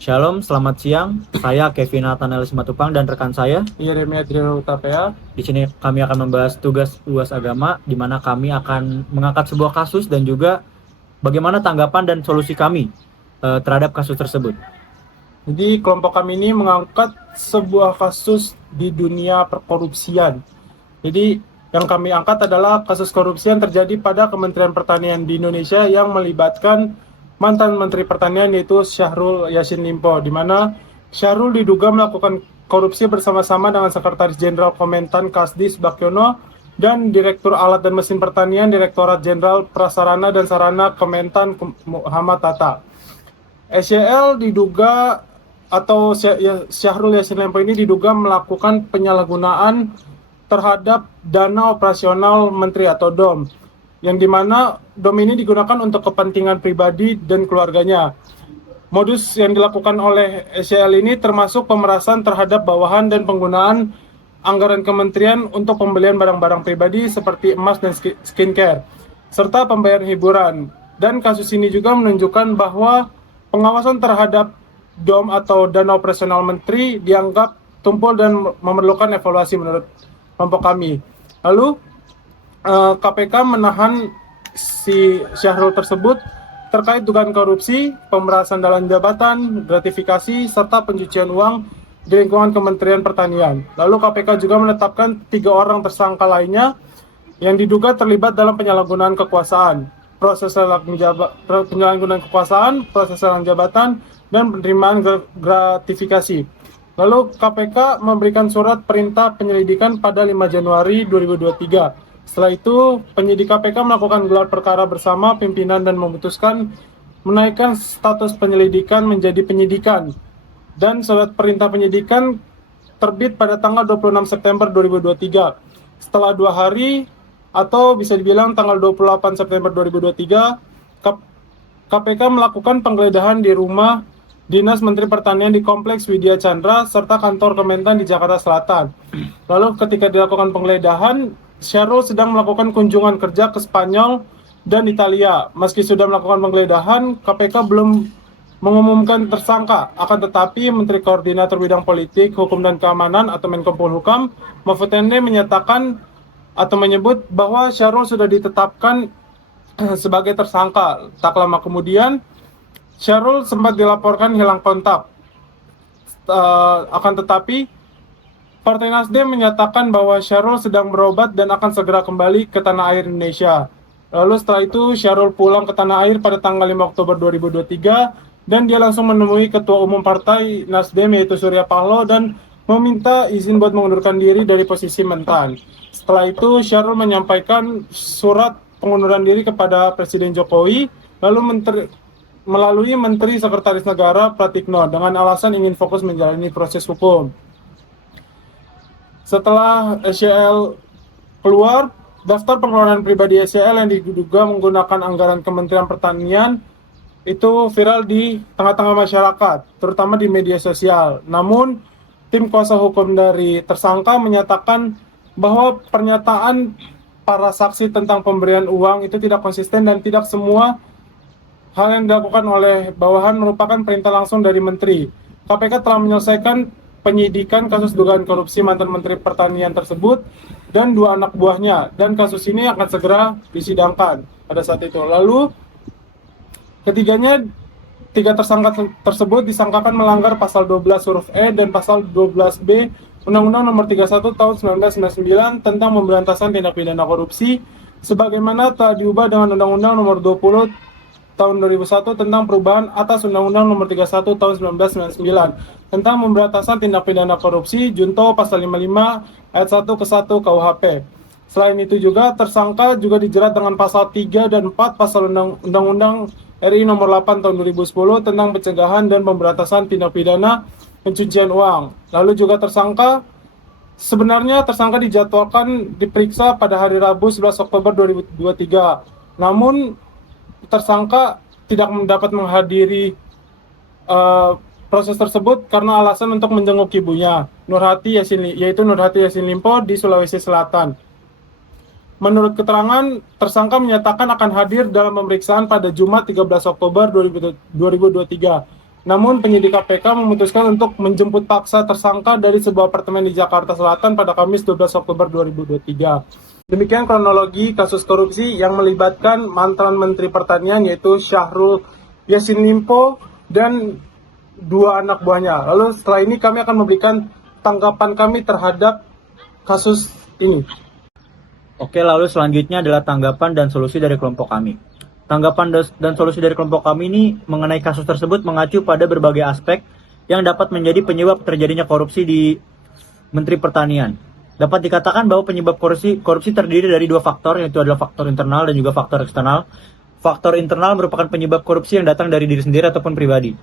Shalom, selamat siang. Saya Kevin Nathanael Simatupang dan rekan saya. Yeremia Adriano Utapea. Di sini kami akan membahas tugas UAS agama, di mana kami akan mengangkat sebuah kasus dan juga bagaimana tanggapan dan solusi kami terhadap kasus tersebut. Jadi kelompok kami ini mengangkat sebuah kasus di dunia perkorupsian. Jadi yang kami angkat adalah kasus korupsi yang terjadi pada Kementerian Pertanian di Indonesia yang melibatkan mantan Menteri Pertanian yaitu Syahrul Yassin Limpo, di mana Syahrul diduga melakukan korupsi bersama-sama dengan Sekretaris Jenderal Kementan Kasdis Bakyono dan Direktur Alat dan Mesin Pertanian Direktorat Jenderal Prasarana dan Sarana Kementan Muhammad Tata. SYL diduga atau Syahrul Yassin Limpo ini diduga melakukan penyalahgunaan terhadap dana operasional Menteri atau DOM, yang dimana DOM ini digunakan untuk kepentingan pribadi dan keluarganya. Modus yang dilakukan oleh SYL ini termasuk pemerasan terhadap bawahan dan penggunaan anggaran kementerian untuk pembelian barang-barang pribadi seperti emas dan skincare, serta pembayaran hiburan. Dan kasus ini juga menunjukkan bahwa pengawasan terhadap DOM atau dana operasional menteri dianggap tumpul dan memerlukan evaluasi menurut kelompok kami. Lalu KPK menahan si Syahrul tersebut terkait dugaan korupsi, pemerasan dalam jabatan, gratifikasi, serta pencucian uang di lingkungan Kementerian Pertanian. Lalu KPK juga menetapkan 3 orang tersangka lainnya yang diduga terlibat dalam penyalahgunaan kekuasaan, proses penyalahgunaan kekuasaan, proses lelang jabatan, dan penerimaan gratifikasi. Lalu KPK memberikan surat perintah penyelidikan pada 5 Januari 2023. Setelah itu, penyidik KPK melakukan gelar perkara bersama pimpinan dan memutuskan menaikkan status penyelidikan menjadi penyidikan. Dan surat perintah penyidikan terbit pada tanggal 26 September 2023. Setelah 2 hari, atau bisa dibilang tanggal 28 September 2023, KPK melakukan penggeledahan di rumah Dinas Menteri Pertanian di Kompleks Widya Chandra serta kantor Kementan di Jakarta Selatan. Lalu ketika dilakukan penggeledahan, Syahrul sedang melakukan kunjungan kerja ke Spanyol dan Italia. Meski sudah melakukan penggeledahan, KPK belum mengumumkan tersangka. Akan tetapi, Menteri Koordinator Bidang Politik, Hukum dan Keamanan atau Menko Polhukam, Mahfud MD menyatakan atau menyebut bahwa Syahrul sudah ditetapkan sebagai tersangka. Tak lama kemudian, Syahrul sempat dilaporkan hilang kontak. Akan tetapi, Partai Nasdem menyatakan bahwa Syahrul sedang berobat dan akan segera kembali ke tanah air Indonesia. Lalu setelah itu Syahrul pulang ke tanah air pada tanggal 5 Oktober 2023 dan dia langsung menemui Ketua Umum Partai Nasdem yaitu Surya Paloh dan meminta izin buat mengundurkan diri dari posisi Mentan. Setelah itu Syahrul menyampaikan surat pengunduran diri kepada Presiden Jokowi melalui Menteri Sekretaris Negara Pratikno dengan alasan ingin fokus menjalani proses hukum. Setelah SYL keluar, daftar pengeluaran pribadi SYL yang diduga menggunakan anggaran Kementerian Pertanian itu viral di tengah-tengah masyarakat, terutama di media sosial. Namun, tim kuasa hukum dari tersangka menyatakan bahwa pernyataan para saksi tentang pemberian uang itu tidak konsisten dan tidak semua hal yang dilakukan oleh bawahan merupakan perintah langsung dari menteri. KPK telah menyelesaikan penyidikan kasus dugaan korupsi mantan Menteri Pertanian tersebut dan 2 anak buahnya, dan kasus ini akan segera disidangkan pada saat itu. Lalu ketiganya 3 tersangka tersebut disangkakan melanggar pasal 12 huruf E dan pasal 12B Undang-Undang Nomor 31 Tahun 1999 tentang pemberantasan tindak pidana korupsi sebagaimana telah diubah dengan Undang-Undang Nomor 20 Tahun 2001 tentang perubahan atas Undang-Undang Nomor 31 Tahun 1999 tentang pemberantasan tindak pidana korupsi junto pasal 55 ayat 1 ke 1 KUHP. Selain itu juga tersangka juga dijerat dengan pasal 3 dan 4 pasal Undang-Undang RI Nomor 8 Tahun 2010 tentang pencegahan dan pemberantasan tindak pidana pencucian uang. Lalu juga sebenarnya tersangka dijadwalkan diperiksa pada hari Rabu 11 Oktober 2023. Namun tersangka tidak mendapat menghadiri proses tersebut karena alasan untuk menjenguk ibunya, Nurhati Yassin Limpo di Sulawesi Selatan. Menurut keterangan, tersangka menyatakan akan hadir dalam pemeriksaan pada Jumat 13 Oktober 2023. Namun penyidik KPK memutuskan untuk menjemput paksa tersangka dari sebuah apartemen di Jakarta Selatan pada Kamis 12 Oktober 2023. Demikian kronologi kasus korupsi yang melibatkan mantan Menteri Pertanian yaitu Syahrul Yassin Limpo dan dua anak buahnya. Lalu setelah ini kami akan memberikan tanggapan kami terhadap kasus ini. Oke, lalu selanjutnya adalah tanggapan dan solusi dari kelompok kami. Tanggapan dan solusi dari kelompok kami ini mengenai kasus tersebut mengacu pada berbagai aspek yang dapat menjadi penyebab terjadinya korupsi di Menteri Pertanian. Dapat dikatakan bahwa penyebab korupsi terdiri dari dua faktor, yaitu adalah faktor internal dan juga faktor eksternal. Faktor internal merupakan penyebab korupsi yang datang dari diri sendiri ataupun pribadi.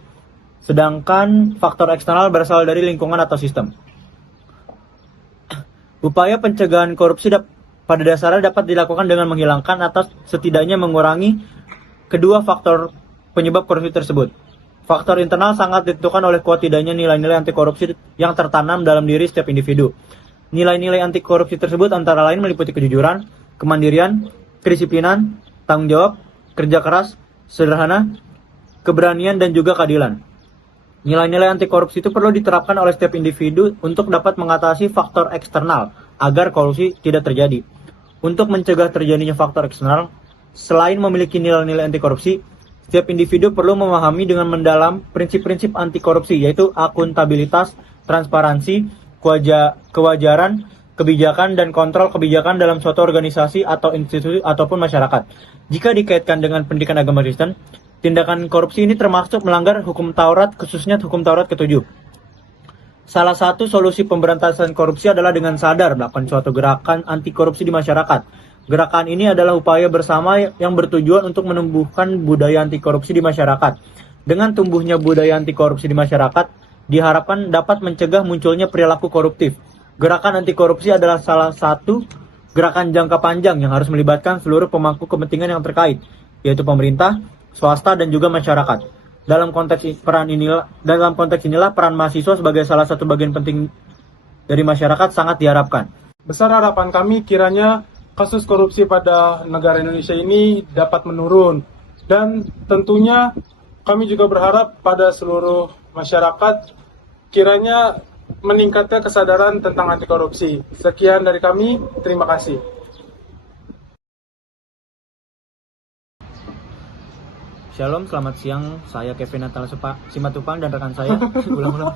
Sedangkan faktor eksternal berasal dari lingkungan atau sistem. Upaya pencegahan korupsi pada dasarnya dapat dilakukan dengan menghilangkan atau setidaknya mengurangi kedua faktor penyebab korupsi tersebut. Faktor internal sangat ditentukan oleh kuat tidaknya nilai-nilai anti korupsi yang tertanam dalam diri setiap individu. Nilai-nilai anti korupsi tersebut antara lain meliputi kejujuran, kemandirian, kedisiplinan, tanggung jawab, kerja keras, sederhana, keberanian, dan juga keadilan. Nilai-nilai anti korupsi itu perlu diterapkan oleh setiap individu untuk dapat mengatasi faktor eksternal agar korupsi tidak terjadi. Untuk mencegah terjadinya faktor eksternal, selain memiliki nilai-nilai anti korupsi, setiap individu perlu memahami dengan mendalam prinsip-prinsip anti korupsi, yaitu akuntabilitas, transparansi, kewajaran, kebijakan, dan kontrol kebijakan dalam suatu organisasi atau institusi ataupun masyarakat. Jika dikaitkan dengan pendidikan agama Kristen, tindakan korupsi ini termasuk melanggar hukum Taurat, khususnya hukum Taurat ke-7. Salah satu solusi pemberantasan korupsi adalah dengan sadar melakukan suatu gerakan anti korupsi di masyarakat. Gerakan ini adalah upaya bersama yang bertujuan untuk menumbuhkan budaya anti korupsi di masyarakat. Dengan tumbuhnya budaya anti korupsi di masyarakat, diharapkan dapat mencegah munculnya perilaku koruptif. Gerakan anti korupsi adalah salah satu gerakan jangka panjang yang harus melibatkan seluruh pemangku kepentingan yang terkait, yaitu pemerintah, swasta, dan juga masyarakat. Dalam konteks inilah peran mahasiswa sebagai salah satu bagian penting dari masyarakat sangat diharapkan. Besar harapan kami kiranya kasus korupsi pada negara Indonesia ini dapat menurun. Dan tentunya kami juga berharap pada seluruh masyarakat kiranya meningkatnya kesadaran tentang anti korupsi. Sekian dari kami, terima kasih. Shalom, selamat siang. Saya Kevin Natal Simatupang dan rekan saya. Ulang-ulang.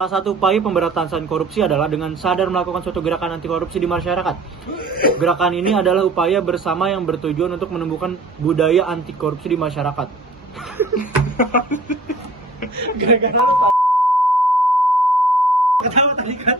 Salah satu upaya pemberantasan korupsi adalah dengan sadar melakukan suatu gerakan anti korupsi di masyarakat. Gerakan ini adalah upaya bersama yang bertujuan untuk menumbuhkan budaya anti korupsi di masyarakat. Gara-gara lu ketawa tadi kan.